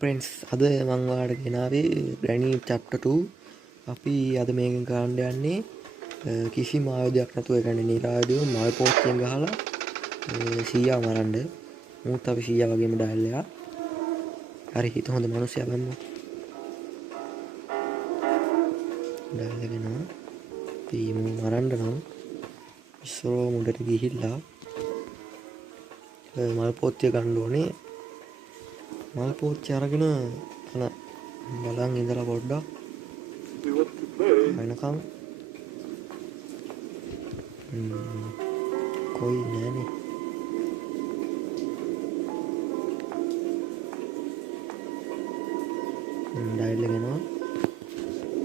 Friends අද මං ඔයාලට ගෙනාවේ ග්‍රැනි චැප්ටර් 2. අපි අද මේකෙන් කරන්න යන්නේ කිසිම ආයුධයක් නැතුව ඒ කියන්නේ නිරායුධව මල් පෝච්චියෙන් ගහලා සීයා මරන්න. මුත් අපි සීයා වගේම ඩයල්ලා. හරි හිත හොඳ මිනිස්සයා බම්මු. ඩයල්ලාගෙන අපි මරන්න නම් ඉස්සරෝ මුඩට ගිහිල්ලා මල් පෝච්චිය ගන්න ඕනේ. මල් පෝච්චි අරගෙන අන බලන් ඉඳලා පොඩ්ඩක් වෙනකම් කොයි නෑනේ ඩයල් එක යනවා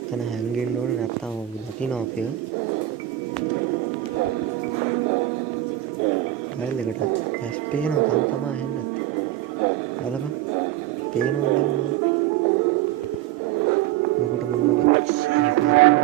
එතන හැංගෙන්න ඕනේ නැත්තම් දකින්න අපේ ඩයල් එකට ඇස් පේනවා තමයි හෙන්න බලපන් පේනවා මොකට මොනවද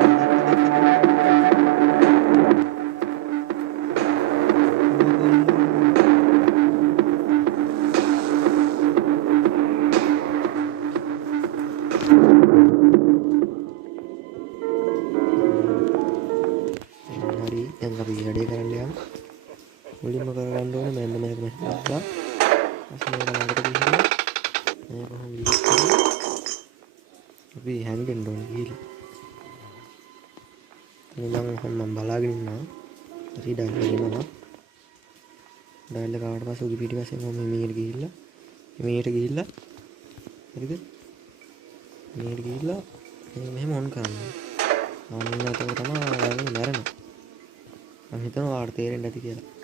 හරි දැන් අපි වැඩේ කරන්න යමු මුලින්ම කරගන්න ඕනේ මෙන්න මේක මෙහෙම අස්මේක ළඟට ගිහින් මේ කොහොම ගිහින් අපි හැංගෙන්න ඕනේ ගිහින් ඉතින් මම බලාගෙන ඉන්නවා හරි ඩයල් වෙනවා ඩයල් එක ආවට පස්සේ උඩ පිටිපස්සේ මම මෙහෙට ගිහිල්ලා හරිද මෙහෙට ගිහිල්ලා මෙහෙම ඔන් කරනවා ආන්න එතකොට තමයි ඔයාලා මැරෙනවා මම හිතනවා ඔයාලට තේරෙන්නේ නැති කියලා